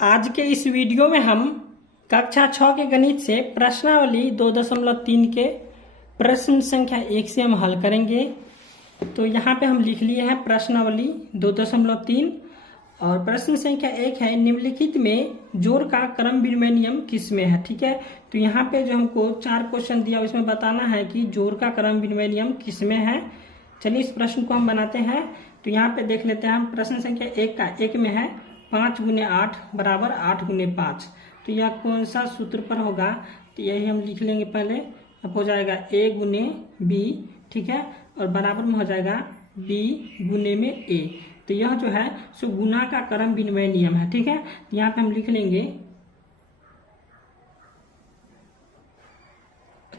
आज के इस वीडियो में हम कक्षा 6 के गणित से प्रश्नावली 2.3 के प्रश्न संख्या 1 से हम हल करेंगे। तो यहाँ पे हम लिख लिए हैं प्रश्नावली 2.3 और प्रश्न संख्या 1 है निम्नलिखित में जोड़ का क्रम विनिमय नियम किसमें है। ठीक है, तो यहाँ पे जो हमको 4 क्वेश्चन दिया उसमें बताना है कि जोड़ का क्रम विनिमय नियम किसमें है। चलिए इस प्रश्न को हम बनाते हैं। तो यहाँ पे देख लेते हैं हम प्रश्न संख्या 1 का 1 में है 5 गुने 8 बराबर 8 गुने 5। तो यह कौन सा सूत्र पर होगा, तो यही हम लिख लेंगे पहले। अब हो जाएगा a गुने b, ठीक है, और बराबर में हो जाएगा b गुने में a। तो यह जो है सो गुना का क्रम विनिमय नियम है। ठीक है, तो यहाँ पे हम लिख लेंगे,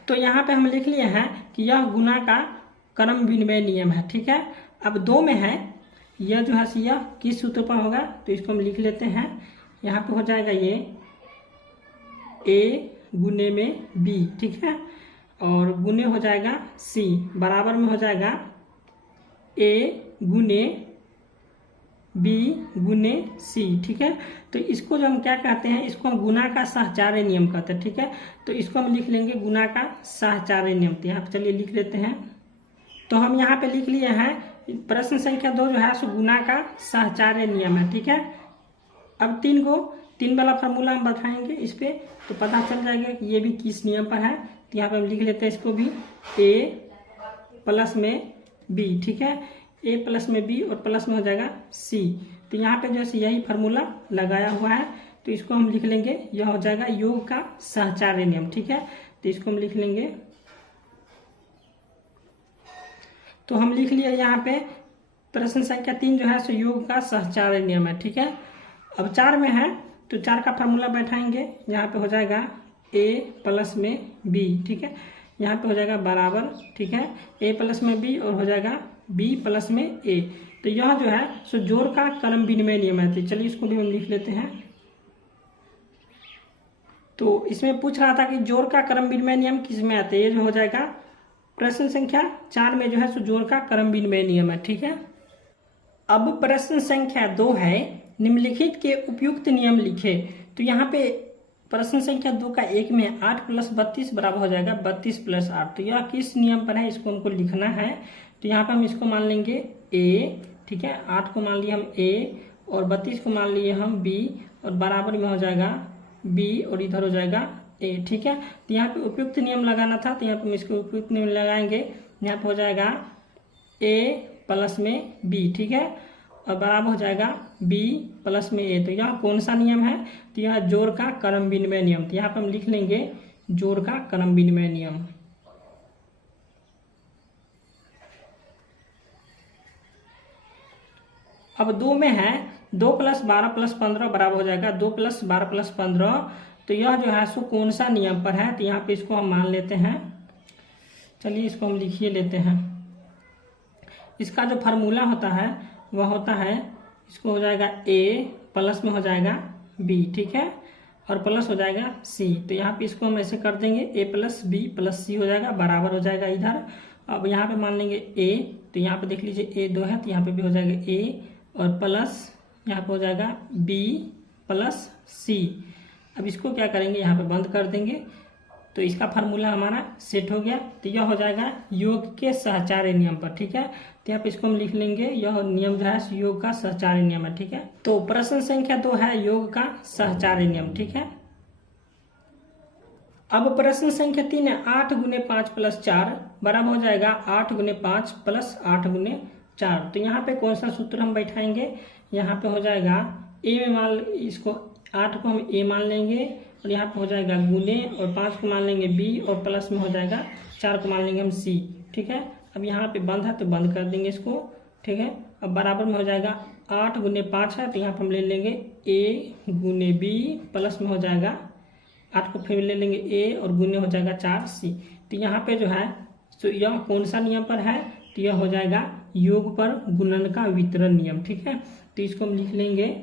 तो यहाँ पे हम लिख लिए हैं कि यह गुना का क्रम विनिमय नियम है। ठीक है, अब 2 में है यह जो है यह किस सूत्र पर होगा, तो इसको हम लिख लेते हैं। यहाँ पे हो जाएगा ये a गुने में b, ठीक है, और गुने हो जाएगा c बराबर में हो जाएगा a गुने b गुने c। ठीक है, तो इसको जो हम क्या कहते हैं, इसको हम गुना का सहचार्य नियम कहते हैं। ठीक है, तो इसको हम लिख लेंगे गुना का सहचार्य नियम। तो यहाँ पे चलिए लिख लेते हैं। तो हम यहाँ पे लिख लिए हैं प्रश्न संख्या 2 जो है सो गुना का सहचार्य नियम है। ठीक है, अब 3 वाला फार्मूला हम बताएंगे इस पे, तो पता चल जाएगा कि ये भी किस नियम पर है। तो यहाँ पे हम लिख लेते हैं इसको भी a प्लस में b। ठीक है, a प्लस में b और प्लस में हो जाएगा c। तो यहाँ पे जो है यही फार्मूला लगाया हुआ है, तो इसको हम लिख लेंगे, यह हो जाएगा योग का सहचार्य नियम। ठीक है, तो इसको हम लिख लेंगे। तो हम लिख लिए यहाँ पे प्रश्न संख्या 3 जो है सो योग का सहचार्य नियम है। ठीक है, अब 4 में है तो 4 का फार्मूला बैठाएंगे। यहाँ पे हो जाएगा a प्लस में b। ठीक है, यहाँ पे हो जाएगा बराबर, ठीक है, a प्लस में b और हो जाएगा b प्लस में a। तो यह जो है सो जोड़ का क्रम विनिमय नियम है। तो चलिए इसको भी हम लिख लेते हैं। तो इसमें पूछ रहा था कि जोड़ का क्रम विनिमय नियम किस में आता है, ये जो हो जाएगा प्रश्न संख्या 4 में जो है सो जोड़ का क्रम विनिमय नियम है। ठीक है, अब प्रश्न संख्या 2 है निम्नलिखित के उपयुक्त नियम लिखे। तो यहाँ पे प्रश्न संख्या 2 का 1 में 8 प्लस 32 बराबर हो जाएगा 32 प्लस 8। तो यह किस नियम पर है, इसको हमको लिखना है। तो यहाँ पे हम इसको मान लेंगे a, ठीक है, 8 को मान लिए हम a और 32 को मान लिए हम b और बराबर में हो जाएगा b और इधर हो जाएगा a। ठीक है, तो यहाँ पे उपयुक्त नियम लगाना था, तो यहाँ पे हम इसको उपयुक्त नियम लगाएंगे। यहाँ पे हो जाएगा a प्लस में b, ठीक है, और बराबर हो जाएगा b प्लस में a। तो यह कौन सा नियम है, तो यह जोड़ का क्रम विनिमय नियम। तो यहाँ पे हम लिख लेंगे जोड़ का क्रम विनिमय नियम। अब 2 में है 2 प्लस 12 प्लस 15 बराबर हो जाएगा 2 प्लस 12 प्लस 15। तो यह जो है सो कौन सा नियम पर है, तो यहाँ पे इसको हम मान लेते हैं। चलिए इसको हम लिखिए लेते हैं। इसका जो फार्मूला होता है वह होता है, इसको हो जाएगा a प्लस में हो जाएगा b, ठीक है, और प्लस हो जाएगा c। तो यहाँ पे इसको हम ऐसे कर देंगे a plus b plus c हो जाएगा बराबर हो जाएगा इधर। अब यहाँ पे मान लेंगे a, तो यहाँ पे देख लीजिए a 2 है, तो यहाँ पे भी हो जाएगा a और प्लस यहाँ पे हो जाएगा b प्लस c। अब इसको क्या करेंगे, यहाँ पे बंद कर देंगे। तो इसका फार्मूला हमारा सेट हो गया। तो यह हो जाएगा योग के सहचार्य नियम पर। ठीक है, तो यहाँ पे इसको हम लिख लेंगे, यह नियम जो है योग का सहचार्य नियम है। ठीक है, तो प्रश्न संख्या 2 है योग का सहचार्य नियम। ठीक है, अब प्रश्न संख्या 3 है 8 गुने 5 प्लस 4 बराबर हो जाएगा 8 गुने 5 प्लस 8 गुने 4। तो यहाँ पे कौन सा सूत्र हम बैठाएंगे, यहाँ पे हो जाएगा a में मान, इसको 8 को हम a मान लेंगे और यहाँ पे हो जाएगा गुने और 5 को मान लेंगे b और प्लस में हो जाएगा 4 को मान लेंगे हम c। ठीक है, अब यहाँ पे बंद है तो बंद कर देंगे इसको। ठीक है, अब बराबर में हो जाएगा 8 गुने 5 है, तो यहाँ पे हम ले लेंगे a गुने b प्लस में हो जाएगा 8 को फिर ले लेंगे a और गुने हो जाएगा 4c। तो यहाँ पे जो है तो यह कौन सा नियम पर है, तो यह हो जाएगा योग पर गुणन का वितरण नियम। ठीक है, तो इसको हम लिख लेंगे।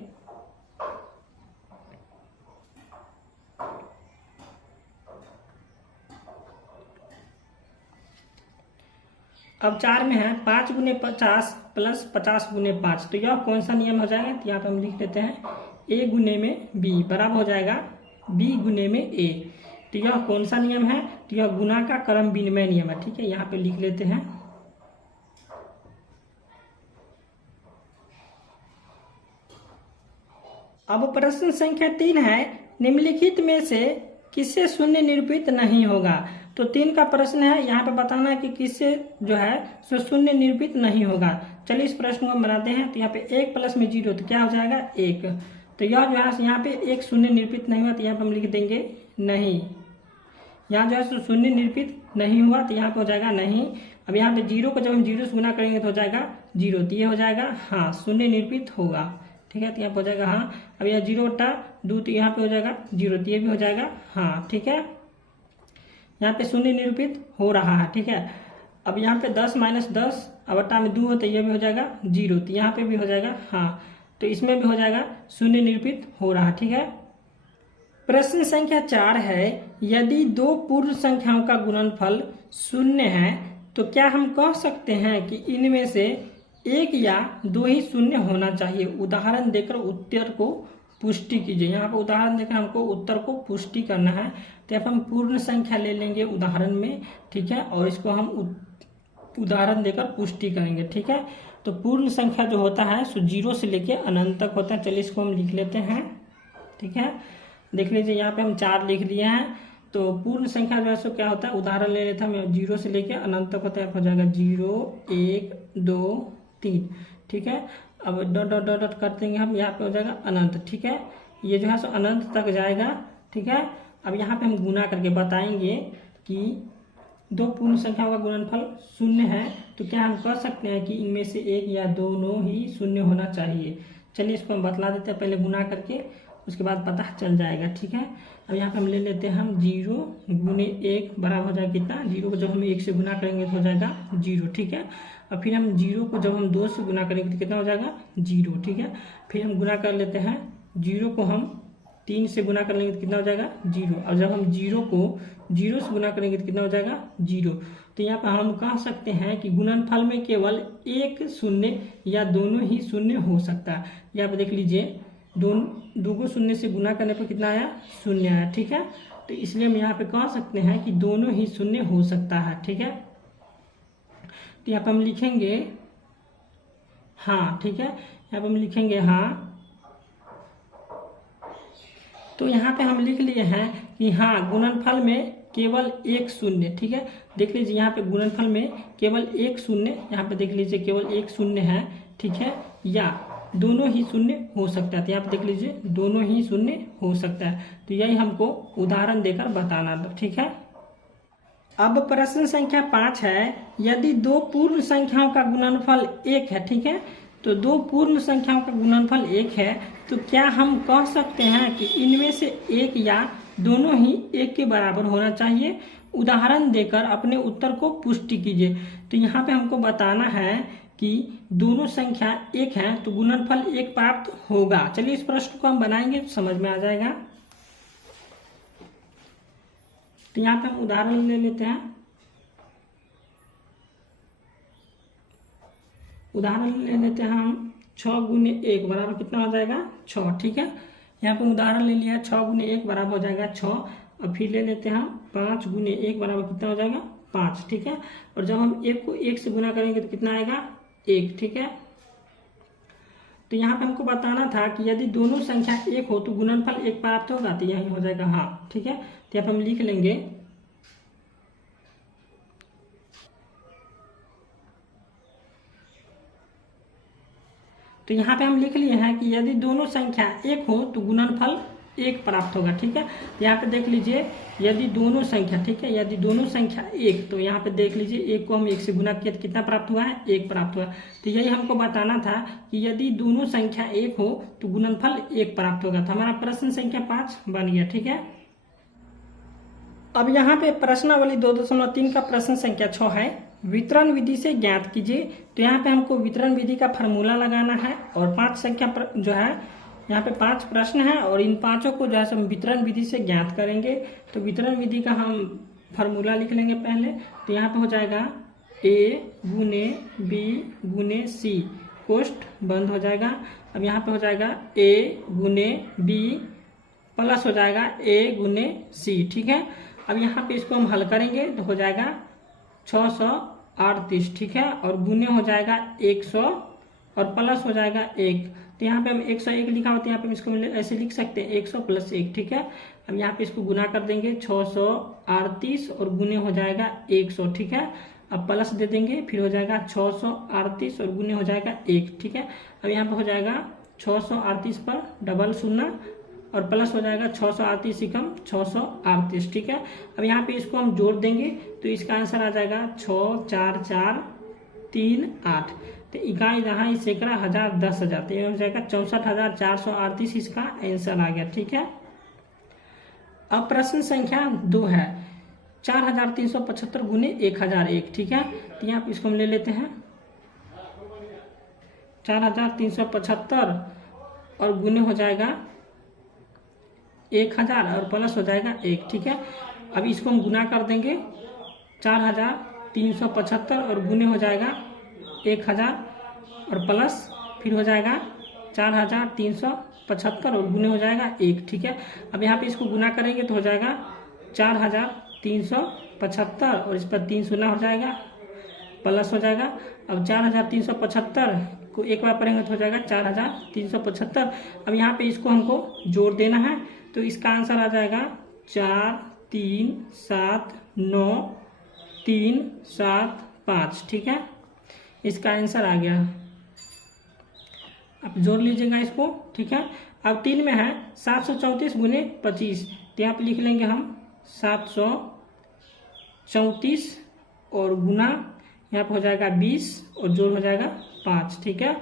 अब 4 में है 5 गुने 50 प्लस 50 गुने 5, तो यह कौन सा नियम हो जाएगा? तो यहाँ पे हम लिख लेते हैं a गुने में b बराबर हो जाएगा b गुने में a। तो यह कौन सा नियम है? तो यह गुना का क्रम विनिमय नियम है। ठीक है, यहाँ पे लिख लेते हैं। अब प्रश्न संख्या 3 है, निम्नलिखित में से किससे शून्य निरूपित नहीं होगा? तो 3 का प्रश्न है, यहाँ पे बताना है कि किससे जो है सो शून्य निरूपित नहीं होगा। चलिए इस प्रश्न को हम बनाते हैं। तो यहाँ पे 1 प्लस में 0 तो क्या हो जाएगा 1। तो यह जो है यहाँ पे 1 शून्य निरूपित नहीं हुआ, तो यहाँ पे हम लिख देंगे नहीं। यहाँ जो है सो शून्य निरूपित नहीं हुआ, तो यहाँ पे हो जाएगा नहीं। अब यहाँ पे 0 को जब हम 0 से गुना करेंगे तो हो जाएगा 0, तो ये हो जाएगा हाँ शून्य निरूपित होगा। ठीक है, तो यहाँ पे हो जाएगा हाँ। अब यह 0 बटा 2, तो यहाँ पे हो जाएगा 0, तो ये भी हो जाएगा हाँ। ठीक है, यहाँ पे शून्य निरूपित हो रहा है। ठीक है, अब यहाँ पे 10 माइनस 10 बटा में 2 हो, तो ये भी हो जाएगा 0, तो यहाँ पे भी हो जाएगा हाँ। तो इसमें भी हो जाएगा शून्य निरूपित हो रहा। ठीक है, प्रश्न संख्या 4 है, यदि दो पूर्ण संख्याओं का गुणनफल शून्य है तो क्या हम कह सकते हैं कि इनमें से एक या दो ही शून्य होना चाहिए? उदाहरण देकर उत्तर को पुष्टि कीजिए। यहाँ पर उदाहरण देकर हमको उत्तर को पुष्टि करना है, तो यहाँ पर हम पूर्ण संख्या ले लेंगे उदाहरण में। ठीक है, और इसको हम उदाहरण देकर पुष्टि करेंगे। ठीक है, तो पूर्ण संख्या जो होता है सो 0 से लेके अनंत तक होता है। चलिए इसको हम लिख लेते हैं। ठीक है, देख लीजिए यहाँ पे हम 4 लिख लिए हैं। तो पूर्ण संख्या जो है सो क्या होता है, उदाहरण ले लेते हैं 0 से लेके अनंत तक होता है। हो जाएगा 0 1 2 3। ठीक है, अब डॉट डॉट डॉट डॉट कर देंगे हम, यहाँ पे हो जाएगा अनंत। ठीक है, ये जो है सो अनंत तक जाएगा। ठीक है, अब यहाँ पे हम गुना करके बताएंगे कि दो पूर्ण संख्याओं का गुणनफल शून्य है, तो क्या हम कह सकते हैं कि इनमें से एक या दोनों ही शून्य होना चाहिए? चलिए इसको हम बतला देते हैं पहले गुना करके, उसके बाद पता चल जाएगा। ठीक है, अब यहाँ पे हम ले लेते हैं हम 0 गुने 1 बराबर हो जाएगा कितना? 0 को जब हम 1 से गुना करेंगे तो हो जाएगा 0। ठीक है, और फिर हम 0 को जब हम 2 से गुना करेंगे तो कितना हो जाएगा 0। ठीक है, फिर हम गुना कर लेते हैं 0 को हम 3 से गुना कर लेंगे तो कितना हो जाएगा 0। और जब हम 0 को 0 से गुना करेंगे तो कितना हो जाएगा 0। तो यहाँ पर हम कह सकते हैं कि गुणनफल में केवल एक शून्य या दोनों ही शून्य हो सकता है। यहाँ पर देख लीजिए दो को शून्य से गुना करने पर कितना आया? शून्य आया। ठीक है, तो इसलिए हम यहाँ पे कह सकते हैं कि दोनों ही शून्य हो सकता है। ठीक है, तो यहाँ पे हम लिखेंगे हाँ। ठीक है, यहाँ पे हम लिखेंगे हाँ। तो यहाँ पे हम लिख लिए हैं कि हाँ गुणनफल में केवल एक शून्य। ठीक है, देख लीजिए यहाँ पे गुणनफल में केवल एक शून्य, यहाँ पे देख लीजिए केवल एक शून्य है। ठीक है, या दोनों ही शून्य हो सकता है। तो यहाँ पे देख लीजिए दोनों ही शून्य हो सकता है। तो यही हमको उदाहरण देकर बताना था। ठीक है, अब प्रश्न संख्या 5 है, यदि दो पूर्ण संख्याओं का गुणनफल 1 है। ठीक है, तो दो पूर्ण संख्याओं का गुणनफल 1 है, तो क्या हम कह सकते हैं कि इनमें से एक या दोनों ही 1 के बराबर होना चाहिए? उदाहरण देकर अपने उत्तर को पुष्टि कीजिए। तो यहाँ पे हमको बताना है कि दोनों संख्या 1 है तो गुणनफल 1 प्राप्त होगा। चलिए इस प्रश्न को हम बनाएंगे तो समझ में आ जाएगा। तो यहाँ पे हम उदाहरण ले लेते हैं। उदाहरण ले लेते हैं हम 6 गुने 1 बराबर कितना हो जाएगा 6। ठीक है, यहाँ पे उदाहरण ले लिया 6 गुने 1 बराबर हो जाएगा 6। और फिर ले लेते हैं हम 5 गुने 1 बराबर कितना हो जाएगा 5। ठीक है, और जब हम 1 को 1 से गुना करेंगे तो कितना आएगा 1। ठीक है, तो यहाँ पे हमको बताना था कि यदि दोनों संख्या 1 हो तो गुणनफल 1 प्राप्त होगा, तो यही हो जाएगा हाँ। ठीक है, तो यहाँ पे हम लिख लेंगे तो यहाँ पे हम लिख लिए हैं कि यदि दोनों संख्या 1 हो तो गुणनफल 1 प्राप्त होगा। ठीक है, यहाँ पे देख लीजिए यदि दोनों संख्या, ठीक है, यदि दोनों संख्या 1, तो यहाँ पे देख लीजिए 1 को हम 1 से गुना किया तो कितना प्राप्त हुआ है 1 प्राप्त हुआ। तो यही हमको बताना था कि यदि दोनों संख्या 1 हो तो गुणनफल 1 प्राप्त होगा। तो हमारा प्रश्न संख्या 5 बन गया। ठीक है, अब यहाँ पे प्रश्नावली 2.3 का प्रश्न संख्या 6 है, वितरण विधि से ज्ञात कीजिए। तो यहाँ पे हमको वितरण विधि का फार्मूला लगाना है और 5 संख्या जो है यहाँ पे 5 प्रश्न है और इन पांचों को जो है हम वितरण विधि से ज्ञात करेंगे। तो वितरण विधि का हम फार्मूला लिख लेंगे पहले। तो यहाँ पे हो जाएगा ए गुने बी गुने सी, कोष्ठ बंद हो जाएगा। अब यहाँ पे हो जाएगा ए गुने बी प्लस हो जाएगा ए गुने सी, ठीक है। अब यहाँ पे इसको हम हल करेंगे तो हो जाएगा 638, ठीक है, और गुने हो जाएगा 100 और प्लस हो जाएगा 1। तो यहाँ पे हम 101 लिखा होता है, यहाँ पे हम इसको ऐसे लिख सकते हैं 100 + 1, ठीक है। अब यहाँ पे इसको गुना कर देंगे 638 और गुने हो जाएगा 100, ठीक है। अब प्लस दे देंगे, फिर हो जाएगा 638 और गुने हो जाएगा 1, ठीक है। अब यहाँ पे हो जाएगा 638 पर डबल शून्य और प्लस हो जाएगा 638 एकम 638, ठीक है। अब यहाँ पे इसको हम जोड़ देंगे तो इसका आंसर आ जाएगा 6 4 4 3 8। तो इकाई दहाई सैकड़ा हजार 10,000, तो ये हो जाएगा 64,438 इसका आंसर आ गया, ठीक है। अब प्रश्न संख्या 2 है 4,375 गुने 1,001, ठीक है। तो यहाँ इसको हम ले लेते हैं 4,375 और गुने हो जाएगा 1,000 और प्लस हो जाएगा 1, ठीक है। अब इसको हम गुना कर देंगे 4,375 और गुने हो जाएगा 1,000 और प्लस फिर हो जाएगा 4,375 और गुने हो जाएगा 1, ठीक है। अब यहाँ पे इसको गुना करेंगे तो हो जाएगा 4,375 और इस पर 3 शून्य हो जाएगा प्लस हो जाएगा। अब 4,375 को एक बार पढ़ेंगे तो हो जाएगा 4,375। अब यहाँ पे इसको हमको जोड़ देना है तो इसका आंसर आ जाएगा 4 3 7 9 3 7 5, ठीक है। इसका आंसर आ गया। आप जोड़ लीजिएगा इसको, ठीक है। अब 3 में है 734 गुने 25, तो यहाँ पे लिख लेंगे हम 734 और गुना यहाँ पे हो जाएगा 20 और जोड़ हो जाएगा 5, ठीक है।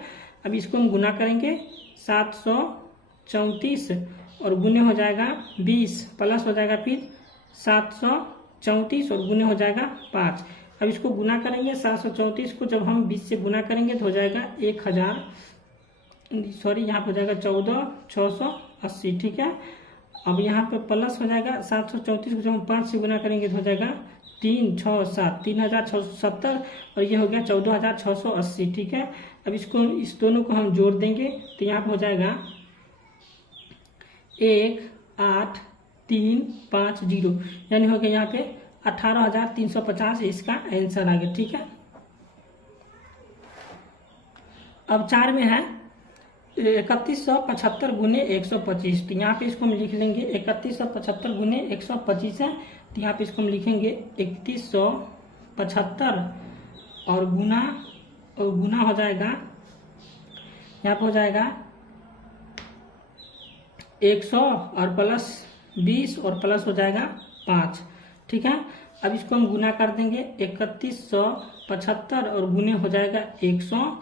अब इसको हम गुना करेंगे 734 और गुने हो जाएगा 20 प्लस हो जाएगा फिर 734 और गुने हो जाएगा 5। अब इसको गुना करेंगे 734 को जब हम 20 से गुना करेंगे तो हो जाएगा 1,000, सॉरी यहाँ पे हो जाएगा 14,680, ठीक है। अब यहाँ पे प्लस हो जाएगा 734 को जब हम 5 से गुना करेंगे तो हो जाएगा 3 6 7 3,670 और ये हो गया 14,680, ठीक है। अब इसको इस दोनों को हम जोड़ देंगे तो यहाँ पे हो जाएगा 1,8,3,5,0, यानी हो गया यहाँ पे 18,350 इसका आंसर आ गया, ठीक है। अब 4 में है 3175 गुने 125, तो यहाँ पे इसको हम लिख लेंगे 3175 गुने 125 है, तो यहाँ पे इसको हम लिखेंगे 3175 और गुना हो जाएगा यहाँ पे हो जाएगा 100 और प्लस 20 और प्लस हो जाएगा 5, ठीक है। अब इसको हम गुना कर देंगे 3175 और गुने हो जाएगा 100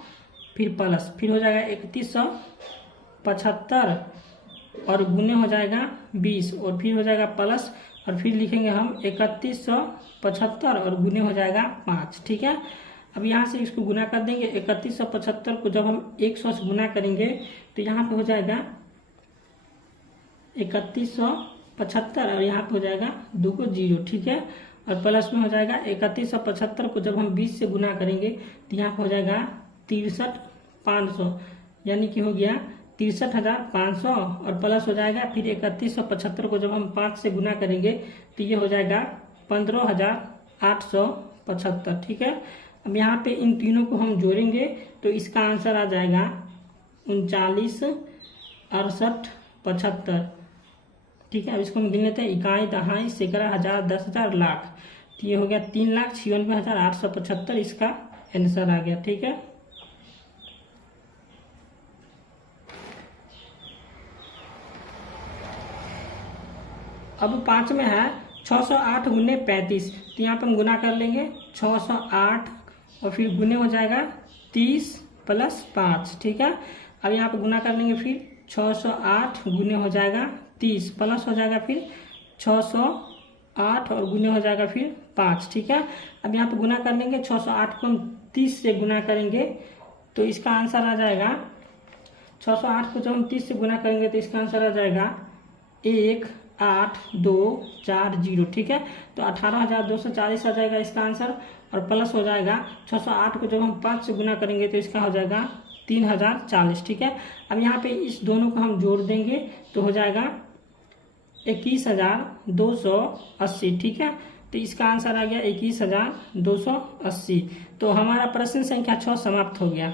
फिर प्लस फिर हो जाएगा 3175 और गुने हो जाएगा 20 और फिर हो जाएगा प्लस और फिर लिखेंगे हम 3175 और गुने हो जाएगा 5, ठीक है। अब यहाँ से इसको गुना कर देंगे 3175 को जब हम 100 से गुना करेंगे तो यहाँ पे हो जाएगा 3175 और यहाँ पे हो जाएगा 2 को 0, ठीक है। और प्लस में हो जाएगा 3175 को जब हम 20 से गुना करेंगे तो यहाँ पे हो जाएगा 63,500, यानी कि हो गया 63,500 और प्लस हो जाएगा फिर 3175 को जब हम 5 से गुना करेंगे तो ये हो जाएगा 15,875, ठीक है। अब यहाँ पे इन तीनों को हम जोड़ेंगे तो इसका आंसर आ जाएगा 39,68,75, ठीक है। अब इसको हम गिन लेते हैं इकाई दहाई सैकड़ा हजार 10,000 लाख, तो ये हो गया 3,96,875 इसका आंसर आ गया, ठीक है। अब 5 में है 608 गुने 35, तो यहाँ पर हम गुना कर लेंगे 608 और फिर गुने हो जाएगा 30 + 5, ठीक है। अब यहाँ पर गुना कर लेंगे फिर 608 गुने हो जाएगा 30 प्लस हो जाएगा फिर 608 और गुने हो जाएगा फिर 5, ठीक है। अब यहाँ पर गुना कर लेंगे 608 को हम 30 से गुना करेंगे तो इसका आंसर आ जाएगा 608 को जब हम 30 से गुना करेंगे तो इसका आंसर आ जाएगा 1,8,2,4,0, ठीक है। तो 18,240 आ जाएगा इसका आंसर। और प्लस हो जाएगा 608 को जब हम 5 से गुना करेंगे तो इसका हो जाएगा 3040, ठीक है। अब यहाँ पे इस दोनों को हम जोड़ देंगे तो हो जाएगा 21,280, ठीक है। तो इसका आंसर आ गया 21,280। तो हमारा प्रश्न संख्या 6 समाप्त हो गया।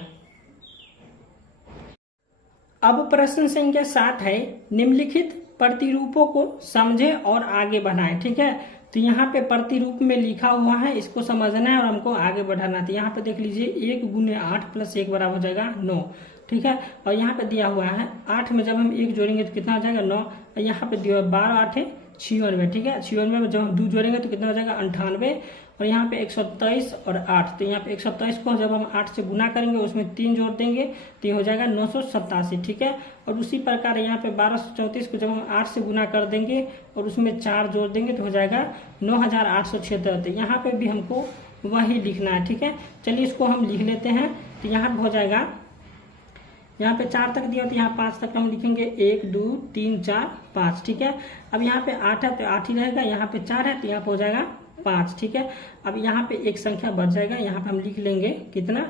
अब प्रश्न संख्या 7 है, निम्नलिखित प्रतिरूपों को समझे और आगे बढ़ाएं, ठीक है। तो यहाँ पे प्रतिरूप में लिखा हुआ है, इसको समझना है और हमको आगे बढ़ाना है। तो यहाँ पे देख लीजिए 1 गुने 8 प्लस 1 बराबर हो जाएगा 9, ठीक है। और यहाँ पे दिया हुआ है 8 में जब हम 1 जोड़ेंगे तो कितना हो जाएगा 9। और यहाँ पे दिया हुआ 12 8 है 96, ठीक है। 96 में जब हम 2 जोड़ेंगे तो कितना हो जाएगा 98। और यहाँ पे 127 और 8, तो यहाँ पे 127 को जब हम 8 से गुना करेंगे उसमें 3 जोड़ देंगे तो ये हो जाएगा 987, ठीक है। और उसी प्रकार यहाँ पे 1234 को जब हम 8 से गुना कर देंगे और उसमें 4 जोड़ देंगे तो हो जाएगा 9876। तो यहाँ पे भी हमको वही लिखना है, ठीक है। चलिए इसको हम लिख लेते हैं। तो यहाँ पे हो जाएगा, यहाँ पे 4 तक दिया तो यहाँ 5 तक हम लिखेंगे 1 2 3 4 5, ठीक है। अब यहाँ पे 8 है तो 8 ही रहेगा, यहाँ पे 4 है तो यहाँ पे हो जाएगा 5, ठीक है। अब यहाँ पे एक संख्या बच जाएगा, यहाँ पे हम लिख लेंगे कितना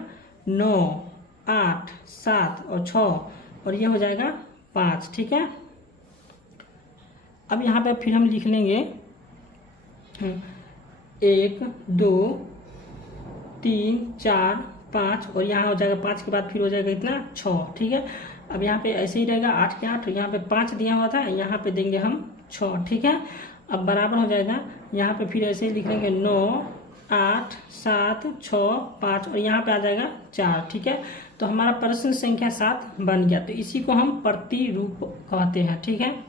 9 8 7 और 6 और ये हो जाएगा 5, ठीक है। अब यहाँ पे फिर हम लिख लेंगे 1 2 3 4 5 और यहाँ हो जाएगा 5 के बाद फिर हो जाएगा इतना 6, ठीक है। अब यहाँ पे ऐसे ही रहेगा 8 के 8, यहाँ पे 5 दिया हुआ था, यहाँ पे देंगे हम 6, ठीक है। अब बराबर हो जाएगा, यहाँ पे फिर ऐसे ही लिख लेंगे 9 8 7 6 5 और यहाँ पे आ जाएगा 4, ठीक है। तो हमारा प्रश्न संख्या 7 बन गया। तो इसी को हम प्रतिरूप कहते हैं, ठीक है।